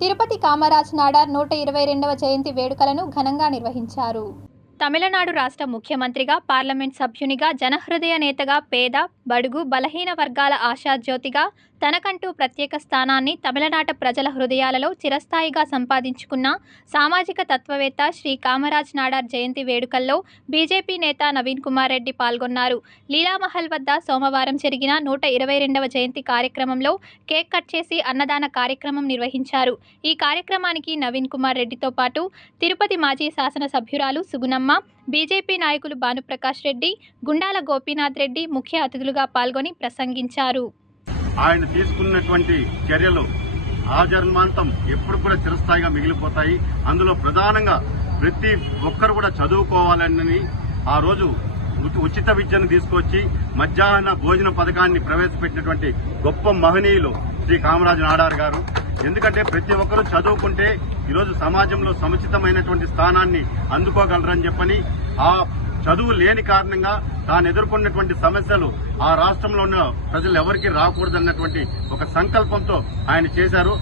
తిరుపతి కామరాజ్ నాడార్ నూట ఇరవై రెండవ జయంతి వేడుకలను ఘనంగా నిర్వహించారు. తమిళనాడు రాష్ట్ర ముఖ్యమంత్రిగా పార్లమెంట్ సభ్యునిగా జనహృదయ నేతగా పేద బడుగు బలహీన వర్గాల ఆశాజ్యోతిగా తనకంటూ ప్రత్యేక స్థానాన్ని తమిళనాట ప్రజల హృదయాలలో చిరస్థాయిగా సంపాదించుకున్న సామాజిక తత్వవేత్త శ్రీ కామరాజ్ నాడార్ జయంతి వేడుకల్లో బీజేపీ నేత నవీన్ కుమార్ రెడ్డి పాల్గొన్నారు. లీలామహల్ వద్ద సోమవారం జరిగిన నూట ఇరవై రెండవ జయంతి కార్యక్రమంలో కేక్ కట్ చేసి అన్నదాన కార్యక్రమం నిర్వహించారు. ఈ కార్యక్రమానికి నవీన్ కుమార్ రెడ్డితో పాటు తిరుపతి మాజీ శాసనసభ్యురాలు సుగుణమ్మ బీజేపీ నాయకులు భానుప్రకాష్ రెడ్డి గుండాల గోపీనాథ్ రెడ్డి ముఖ్య అతిథులుగా పాల్గొని ప్రసంగించారు. ఆయన తీసుకున్నటువంటి చర్యలు ఆజన్మాంతం ఎప్పుడు కూడా చిరస్థాయిగా మిగిలిపోతాయి. అందులో ప్రధానంగా ప్రతి ఒక్కరు కూడా చదువుకోవాలని ఆ రోజు ఉచి- ఉచిత విద్యను తీసుకొచ్చి మధ్యాహ్న భోజన పథకాన్ని ప్రవేశపెట్టినటువంటి గొప్ప మహనీయులు శ్రీ కామరాజు నాడార్ గారు. ఎందుకంటే ప్రతి ఒక్కరూ చదువుకుంటే ఈరోజు సమాజంలో సముచితమైనటువంటి స్థానాన్ని అందుకోగలరని చెప్పని ఆ చదువు లేని కారణంగా తాను ఎదుర్కొన్నటువంటి సమస్యలు ఆ రాష్ట్రంలో ఉన్న ప్రజలు ఎవరికి రాకూడదన్నటువంటి ఒక సంకల్పంతో ఆయన చేశారు.